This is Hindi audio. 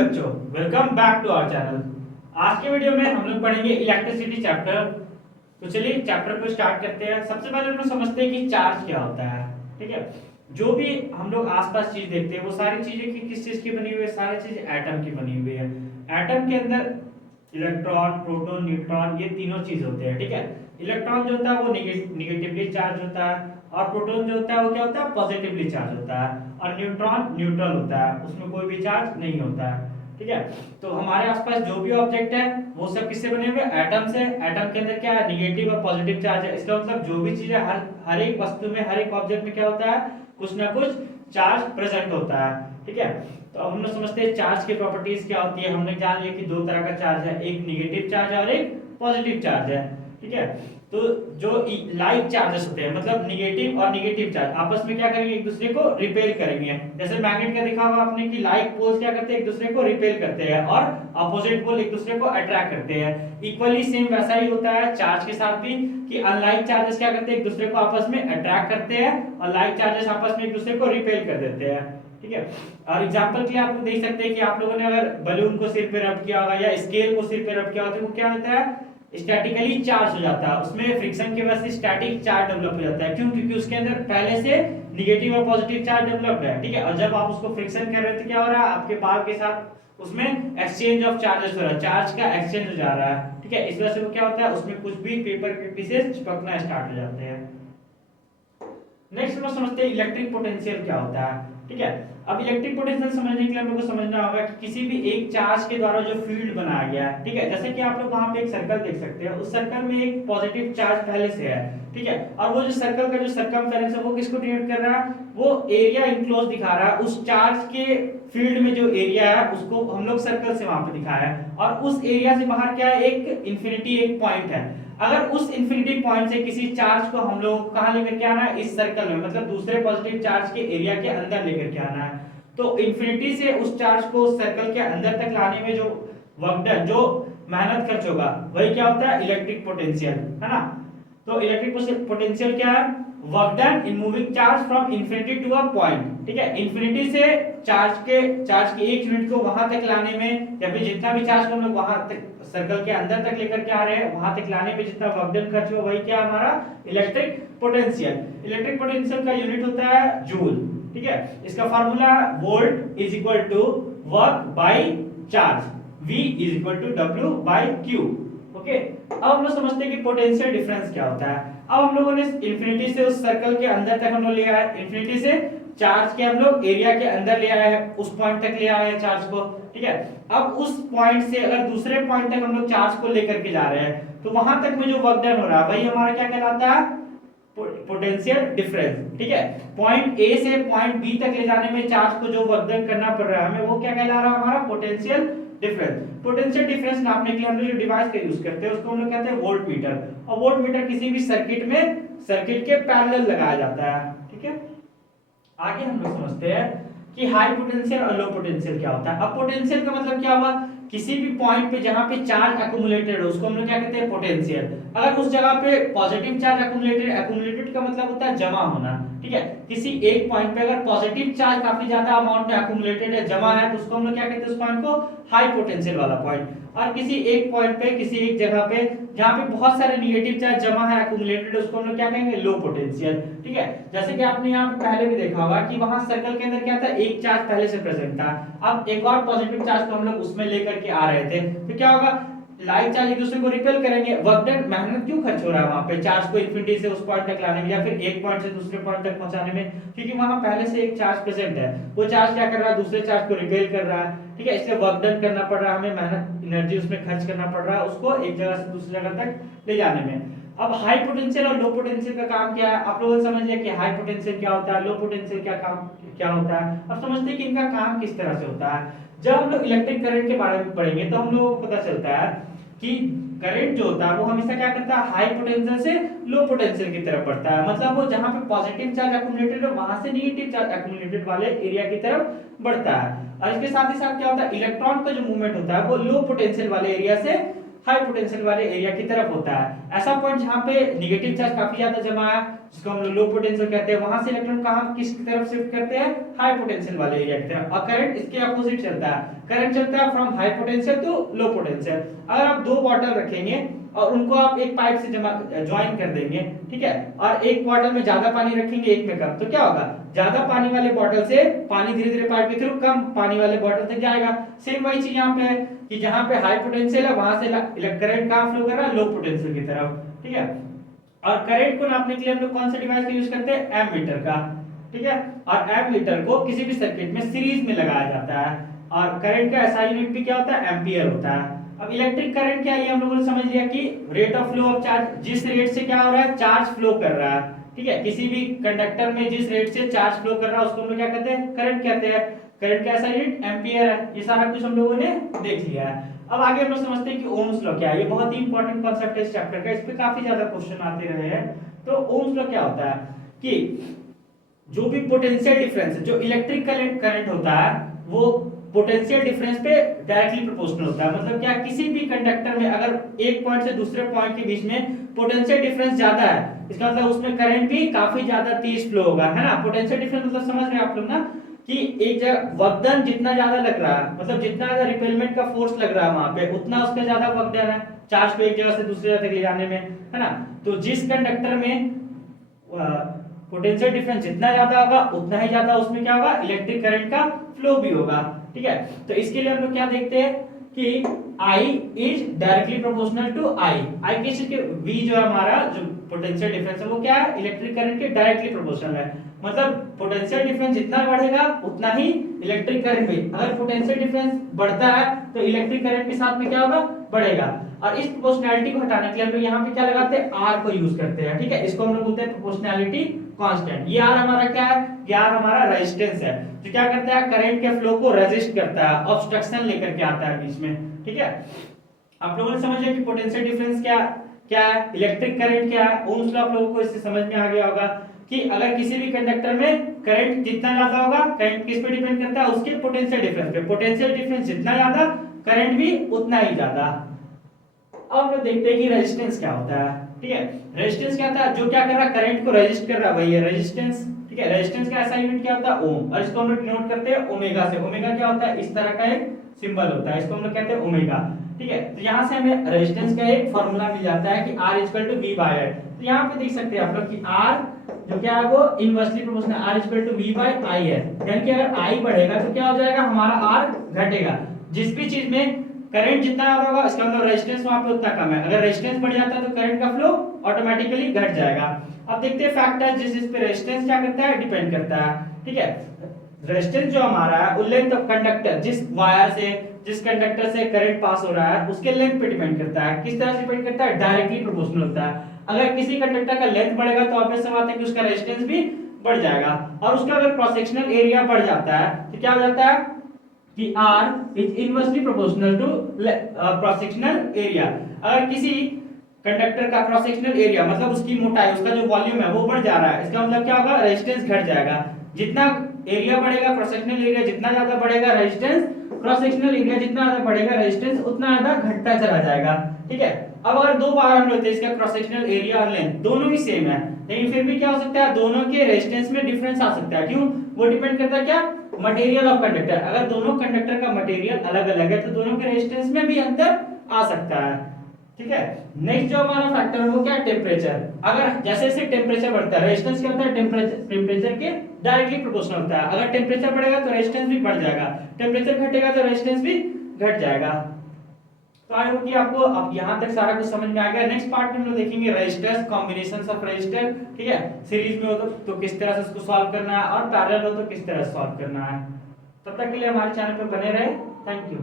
बच्चों, welcome back to our channel. आज के वीडियो में हम लोग पढ़ेंगे इलेक्ट्रिसिटी चैप्टर। तो चलिए चैप्टर को स्टार्ट करते हैं। सबसे पहले हम लोग समझते हैं कि चार्ज क्या होता है। ठीक है, जो भी हम लोग आसपास चीज देखते हैं वो सारी चीजें किस चीज की बनी हुई है? सारी चीजें एटम की बनी हुई है। एटम के अंदर इलेक्ट्रॉन, प्रोटॉन, न्यूट्रॉन ये तीनों चीज होते हैं। ठीक है, इलेक्ट्रॉन जो होता है वो निगेटिवली चार्ज होता है, और प्रोटॉन जो होता है वो क्या होता है? पॉजिटिवली चार्ज होता है, और न्यूट्रॉन न्यूट्रल होता है, उसमें कोई भी चार्ज नहीं होता है। ठीक है, तो हमारे आसपास जो भी ऑब्जेक्ट है वो सब किससे बने हुए? एटम से। एटम के अंदर क्या है? निगेटिव और पॉजिटिव चार्ज है। इसका मतलब जो भी चीज है, हर एक वस्तु में, हर एक ऑब्जेक्ट में क्या होता है? कुछ ना कुछ चार्ज प्रेजेंट होता है। ठीक है, तो अब हम लोग समझते हैं चार्ज की प्रॉपर्टीज क्या होती है। हमने जान लिया कि दो तरह का चार्ज है, एक निगेटिव चार्ज है और एक पॉजिटिव चार्ज है। ठीक है, तो जो लाइक चार्जेस होते हैं, मतलब निगेटिव और निगेटिव चार्ज आपस में क्या करेंगे? एक दूसरे को रिपेल करेंगे। जैसे मैग्नेट का देखा होगा आपने कि लाइक पोल्स क्या करते हैं? एक दूसरे को रिपेल करते हैं, और अपोजिट पोल एक दूसरे को अट्रैक्ट करते हैं। इक्वली सेम वैसा ही होता है चार्ज के साथ भी, कि अनलाइक चार्जेस क्या करते हैं? एक दूसरे को आपस में अट्रैक्ट करते हैं, और लाइक चार्जेस आपस में एक दूसरे को रिपेल कर देते हैं। ठीक है, और एग्जांपल के लिए आप लोग देख सकते हैं कि आप लोगों ने अगर बलून को सिर पे रब किया होगा या स्केल को सिर पे रब किया होगा तो वो क्या होता है? स्टैटिकली चार्ज हो जाता है। उसमें फ्रिक्शन की वजह से स्टैटिक चार्ज डेवलप हो जाता है। क्यों? क्योंकि उसके अंदर पहले से निगेटिव और पॉजिटिव चार्ज डेवलप है। ठीक है, और जब आप उसको फ्रिक्शन कर रहे थे क्या हो रहा है? आपके बाल के साथ उसमें एक्सचेंज ऑफ चार्जेस हो रहा है, चार्ज का एक्सचेंज हो जा रहा है। ठीक है, इस वजह से वो क्या होता है? उसमें कुछ भी पेपर के पीसेस चिपकना स्टार्ट हो जाते हैं। नेक्स्ट हम लोग समझते हैं इलेक्ट्रिक पोटेंशियल क्या होता है। ठीक है, अब इलेक्ट्रिक पोटेंशियल समझने के लिए हम लोग को समझना होगा कि किसी भी एक चार्ज के द्वारा जो फील्ड बनाया गया है। ठीक है, जैसे कि आप लोग वहां पे एक सर्कल देख सकते हैं, उस सर्कल में एक पॉजिटिव चार्ज पहले से है। ठीक है, और वो जो सर्कल का जो सर्कमफेरेंस है वो किसको डिनोट कर रहा है? वो एरिया इनक्लोज दिखा रहा है। उस चार्ज के फील्ड में जो एरिया है उसको हम लोग सर्कल से वहां पे दिखाया है, और उस एरिया से बाहर क्या है? एक इंफिनिटी, एक पॉइंट है। अगर उस इंफिनिटी पॉइंट से किसी चार्ज को हम लोग कहां लेकर के आना है? इस सर्कल में, मतलब दूसरे पॉजिटिव चार्ज के एरिया के अंदर लेकर के आना है। तो इंफिनिटी से उस चार्ज को सर्कल के अंदर तक लाने में जो वर्क डन, जो मेहनत खर्च होगा, वही क्या होता है? इलेक्ट्रिक पोटेंशियल, है ना। तो इलेक्ट्रिक पोटेंशियल क्या है? Work done in moving charge from infinity to a point. ठीक है, इंफिनिटी से चार्ज के एक यूनिट को वहां तक लाने में, या फिर जितना भी चार्ज को हम लोग वहां तक सर्कल के अंदर तक लेकर के आ रहे हैं, वहां तक लाने में जितना वर्क डन खर्च हुआ, वही क्या हमारा? Electric potential. इलेक्ट्रिक पोटेंशियल का यूनिट होता है जूल। ठीक है, इसका formula volt is equal to work by charge, V is equal to W by Q। Okay, अब हम लोग समझते हैं कि पोटेंशियल डिफरेंस क्या होता है। अब हम लोगों ने इंफिनिटी से उस सर्कल के अंदर तक हम लोग ले आए, इंफिनिटी से चार्ज के हम लोग एरिया के अंदर ले आए हैं, उस पॉइंट तक ले आए हैं चार्ज को। ठीक है, अब उस पॉइंट से अगर दूसरे पॉइंट तक हम लोग चार्ज को लेकर के जा रहे हैं, तो वहां तक में जो वर्क डन हो रहा है वही हमारा क्या कहलाता है? Potential difference. ठीक है, पॉइंट ए से पॉइंट बी तक ले जाने में चार्ज को जो वर्क डन करना पड़ रहा है हमें, वो क्या कहला रहा है? हमारा पोटेंशियल डिफरेंस। पोटेंशियल डिफरेंस नापने के लिए हम लोग जो डिवाइस का यूज करते हैं उसको हम लोग कहते हैं वोल्ट मीटर। और वोल्ट मीटर किसी भी सर्किट में, सर्किट के पैरेलल लगाया जाता है। ठीक है, आगे हम लोग समझते हैं कि हाई पोटेंशियल और लो पोटेंशियल क्या होता है। अब पोटेंशियल का मतलब क्या हुआ? किसी भी पॉइंट पे जहां पे चार्ज एक्युमुलेटेड हो उसको हम लोग क्या कहते हैं? पोटेंशियल। अगर उस जगह पे पॉजिटिव चार्ज एक्युमुलेटेड, एक्युमुलेटेड का मतलब होता है जमा होना। ठीक है, किसी एक पॉइंट पे अगर पॉजिटिव चार्ज काफी ज्यादा अमाउंट में एक्युमुलेटेड है, जमा है, तो उसको हम लोग क्या कहते हैं? उस पॉइंट को हाई पोटेंशियल वाला पॉइंट। और किसी एक पॉइंट पे, किसी एक जगह पे जहां पे बहुत सारे नेगेटिव चार्ज जमा है, एक्युमुलेटेड, उसको हम लोग क्या कहेंगे? Low potential. ठीक है, जैसे कि आपने यहाँ पे पहले भी देखा होगा कि वहां सर्कल के अंदर क्या था? एक चार्ज पहले से प्रेजेंट था, अब एक और पॉजिटिव चार्ज को हम लोग उसमें लेकर के आ रहे थे, तो क्या होगा? लाइक चार्ज एक दूसरे को रिपेल करेंगे। वर्क डन, मेहनत क्यों खर्च हो रहा है वहां पे? चार्ज को इंफिनिटी से उस पॉइंट तक लाने में, या फिर एक पॉइंट से दूसरे पॉइंट तक पहुंचाने में, क्योंकि वहां पहले से एक चार्ज प्रेजेंट है। वो चार्ज क्या कर रहा है? दूसरे चार्ज को रिपेल कर रहा है। ठीक है, इसलिए वर्क डन करना पड़ रहा है हमें, मेहनत, एनर्जी उसमें खर्च करना पड़ रहा है उसको एक जगह से दूसरी जगह तक ले जाने में। अब हाई पोटेंशियल और लो पोटेंशियल का काम क्या है? आप लोगों ने समझ लिया कि हाई पोटेंशियल क्या होता है, लो पोटेंशियल क्या होता है। अब समझते हैं कि इनका काम किस तरह से होता है। जब हम लोग इलेक्ट्रिक करंट के बारे में पढ़ेंगे तो हम लोगों को पता चलता है कि करंट जो होता है वो हमेशा क्या करता है? हाई पोटेंशियल से लो पोटेंशियल की तरफ बढ़ता है। मतलब वो जहां पे पॉजिटिव चार्ज एक्युमुलेटेड है वहां से नेगेटिव चार्ज एक्युमुलेटेड वाले एरिया की तरफ बढ़ता है। और इसके साथ ही साथ क्या होता है? इलेक्ट्रॉन का जो मूवमेंट होता है वो लो पोटेंशियल वाले एरिया से हाई पोटेंशियल वाले एरिया की तरफ होता है। ऐसा पॉइंट जहां पे नेगेटिव चार्ज काफी ज्यादा जमा है, जिसको हम लोग लो पोटेंशियल कहते हैं, वहां से इलेक्ट्रॉन कहां किसकी तरफ शिफ्ट करते हैं, हाई पोटेंशियल वाले एरिया की तरफ। और करंट इसके अपोजिट चलता है, करंट चलता है from high potential to low potential. अगर आप दो बॉटल रखेंगे और उनको आप एक पाइप से ज्वाइन कर देंगे, ठीक है, और एक बॉटल में ज्यादा पानी रखेंगे एक में कम, तो क्या होगा, ज्यादा पानी वाले बॉटल से पानी धीरे धीरे पाइप के थ्रू कम पानी वाले बॉटल तक जाएगा। सेम वही चीज यहाँ पे है कि जहां पे हाई पोटेंशियल है वहां से करंट कहां फ्लो कर रहा है, लो पोटेंशियल की तरफ, ठीक है। और करंट को नापने के लिए हम लोग कौन सा डिवाइस का यूज करते हैं, एमीटर का, ठीक है। और एमीटर को किसी भी सर्किट में सीरीज में लगाया जाता है, और करंट का एसआई यूनिट भी क्या होता है, एम्पियर होता है। अब इलेक्ट्रिक करंट क्या है, ये हम लोगों ने समझ लिया कि rate of flow of charge, जिस रेट से क्या हो रहा है, चार्ज फ्लो कर रहा है, ठीक है। किसी भी कंडक्टर में जिस रेट से चार्ज फ्लो कर रहा है उसको हम लोग क्या कहते हैं, करंट कहते हैं। करंट का एसआई यूनिट एम्पियर है। ये सारा कुछ हम लोगों ने देख लिया है। अब आगे हम लोग समझते हैं कि ओम्स लॉ क्या है। ये बहुत ही इंपॉर्टेंट कांसेप्ट है इस चैप्टर का, इस पे काफी ज्यादा क्वेश्चन आते रहे हैं। तो ओम्स लॉ क्या होता है कि जो भी पोटेंशियल डिफरेंस, जो इलेक्ट्रिक करंट होता है, वो पोटेंशियल डिफरेंस पे डायरेक्टली प्रोपोर्शनल होता है। मतलब क्या, किसी भी कंडक्टर में अगर एक पॉइंट से दूसरे पॉइंट के बीच में पोटेंशियल डिफरेंस ज्यादा है, इसका मतलब उसमें करंट भी काफी ज्यादा तेज फ्लो होगा, है ना। पोटेंशियल डिफरेंस मतलब समझ रहे हैं आप लोग ना, कि एक जगह वर्कडन जितना ज्यादा लग रहा है, मतलब जितना ज्यादा रिपेलमेंट का फोर्स लग रहा है वहां पे, उतना उसका ज्यादा वर्कडन है चार्ज को एक जगह से दूसरी जगह तक ले जाने में, है ना। तो जिस कंडक्टर में पोटेंशियल डिफरेंस जितना ज्यादा होगा उतना ही ज्यादा उसमें क्या होगा, इलेक्ट्रिक करंट का फ्लो भी होगा, ठीक है। तो इसके लिए हम लोग क्या देखते हैं कि I is directly proportional to I किसी के V जो है हमारा जो पोटेंशियल डिफरेंस है वो क्या है, इलेक्ट्रिक करंट के डायरेक्टली प्रोपोर्शनल है। मतलब पोटेंशियल डिफरेंस जितना बढ़ेगा उतना ही इलेक्ट्रिक करंट भी, अगर पोटेंशियल डिफरेंस बढ़ता है तो इलेक्ट्रिक करंट के साथ में क्या होगा, बढ़ेगा। और इस प्रोपोर्शनैलिटी को हटाने के लिए हम लोग यहाँ पे क्या लगाते हैं, R को यूज करते हैं, ठीक है। इसको हम लोग बोलते हैं प्रोपोर्शनैलिटी कांस्टेंट। ये R हमारा क्या है, ये R हमारा रेजिस्टेंस है, जो क्या करता है, करंट के फ्लो को रेजिस्ट करता है, ऑब्स्ट्रक्शन लेकर के आता है बीच में, ठीक है। आप लोगों ने समझ लिया कि पोटेंशियल डिफरेंस क्या क्या है, इलेक्ट्रिक करंट क्या है। ओम्स लॉ आप लोगों को इससे समझ में आ गया होगा कि अगर किसी भी कंडक्टर में करंट जितना ज्यादा होगा, करंट किस पे डिपेंड करता है, उसके पोटेंशियल डिफरेंस पे। पोटेंशियल डिफरेंस जितना ज्यादा, करंट भी उतना ही ज्यादा। अब हम लोग देखते हैं कि रेजिस्टेंस क्या होता है, ठीक है। रेजिस्टेंस क्या था, जो क्या कर रहा है, करंट को रेजिस्ट कर रहा है, वही है रेजिस्टेंस, ठीक है। रेजिस्टेंस का ऐसा यूनिट क्या होता है, ओम, और इसको हम लोग डिनोट करते हैं ओमेगा से। ओमेगा क्या होता है, इस तरह का एक सिंबल होता है, इसको हम लोग कहते हैं ओमेगा, ठीक है। तो यहाँ से हमें रेजिस्टेंस का एक फार्मूला मिल जाता है कि R equal to V by I। तो यहाँ पे देख सकते हैं आप लोग कि R जो क्या है वो inversely proportional, R equal to V by I है। यानी कि अगर I बढ़ेगा तो क्या हो जाएगा, हमारा R घटेगा। जिस भी चीज में करंट जितना ज्यादा होगा इसका मतलब रेजिस्टेंस वहां पे उतना कम है। अगर रेजिस्टेंस बढ़ जाता है तो करंट का फ्लो ऑटोमेटिकली घट जाएगा। अब देखते हैं फैक्टर जिस पे रेजिस्टेंस क्या करता है, डिपेंड करता है, ठीक है। रेजिस्टेंस जो हमारा है वो लेंथ ऑफ कंडक्टर, जिस वायर से, जिस कंडक्टर से करंट पास हो रहा है उसके लेंथ पे डिपेंड करता है। किस तरह से डिपेंड करता है, डायरेक्टली प्रोपोर्शनल होता है। अगर किसी कंडक्टर का लेंथ बढ़ेगा तो ऑब्वियस सी बात है कि उसका रेजिस्टेंस भी बढ़ जाएगा। और उसका अगर क्रॉस सेक्शनल एरिया बढ़ जाता है तो क्या हो जाता है कि R is inversely proportional to cross sectional area. अगर किसी कंडक्टर का क्रॉस सेक्शनल एरिया मतलब उसकी मोटाई, उसका जो वॉल्यूम है वो बढ़ जा रहा है, इसका मतलब क्या होगा, रेजिस्टेंस घट जाएगा। जितना एरिया बढ़ेगा, क्रॉस सेक्शनल एरिया जितना ज्यादा बढ़ेगा, रेजिस्टेंस, क्रॉस सेक्शनल एरिया जितना ज्यादा बढ़ेगा, रेजिस्टेंस उतना ज्यादा घटता चला जाएगा, ठीक है। अब अगर दो वायर हम लेते हैं, इसका क्रॉस सेक्शनल एरिया और लेंथ दोनों ही सेम है, लेकिन फिर भी क्या हो सकता है, दोनों के रेजिस्टेंस में डिफरेंस आ सकता है। क्यों, वो डिपेंड करता है क्या, मटेरियल ऑफ कंडक्टर। अगर दोनों कंडक्टर का मटेरियल अलग अलग है तो दोनों के रेजिस्टेंस में भी अंतर आ सकता है, ठीक है। नेक्स्ट जो हमारा फैक्टर है वो क्या है, टेम्परेचर। अगर जैसे जैसे टेम्परेचर बढ़ता है, रेजिस्टेंस क्या होता है, टेम्परेचर के डायरेक्टली प्रोपोर्शनल होता है। अगर टेम्परेचर बढ़ेगा तो रेजिस्टेंस भी बढ़ जाएगा, टेम्परेचर घटेगा तो रेजिस्टेंस भी घट जाएगा। तो आई होप कि आपको अब यहाँ तक सारा कुछ समझ में आ गया। नेक्स्ट पार्ट में हम लोग देखेंगे रेजिस्टर्स, कॉम्बिनेशंस ऑफ रेजिस्टर, ठीक है। सीरीज में हो तो किस तरह से उसको सॉल्व करना है, और पैरेलल हो तो किस तरह से सॉल्व करना है। तब तक के लिए हमारे चैनल पर बने रहे। Thank you.